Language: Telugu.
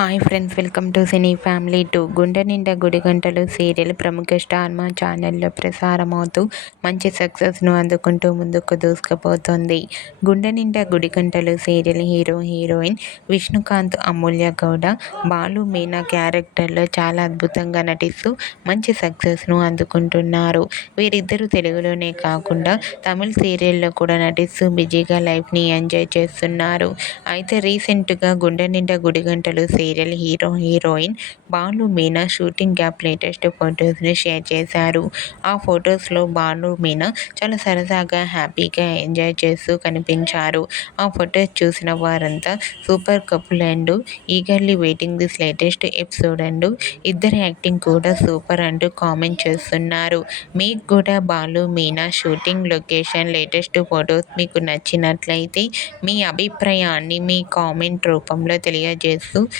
Hi friends welcome to cine family two. గుండె నిండా గుడి గంటలు సీరియల్ ప్రముఖ స్టార్ మా ఛానల్లో ప్రసారమవుతూ మంచి సక్సెస్ను అందుకుంటూ ముందుకు దూసుకుపోతుంది. గుండె నిండా గుడి గంటలు serial hero heroine Vishnukanth Amulya Gowda Balu Meena క్యారెక్టర్లో చాలా అద్భుతంగా నటిస్తూ మంచి సక్సెస్ను అందుకుంటున్నారు. వీరిద్దరూ తెలుగులోనే కాకుండా తమిళ సీరియల్లో కూడా నటిస్తూ బిజీగా లైఫ్ని ఎంజాయ్ చేస్తున్నారు. అయితే రీసెంట్గా గుండె నిండా గుడి గంటలు serial serial hero heroine Balu Meena shooting gap latest ఫొటోస్ని షేర్ చేశారు. ఆ ఫొటోస్లో బాలు మీనా చాలా సరదాగా హ్యాపీగా ఎంజాయ్ చేస్తూ కనిపించారు. ఆ ఫొటోస్ చూసిన వారంతా super couple and eagerly waiting this latest episode and ఇద్దరి యాక్టింగ్ కూడా సూపర్ అంటూ కామెంట్ చేస్తున్నారు. మీకు కూడా Balu Meena shooting location latest photos మీకు నచ్చినట్లయితే మీ అభిప్రాయాన్ని మీ కామెంట్ రూపంలో తెలియజేస్తూ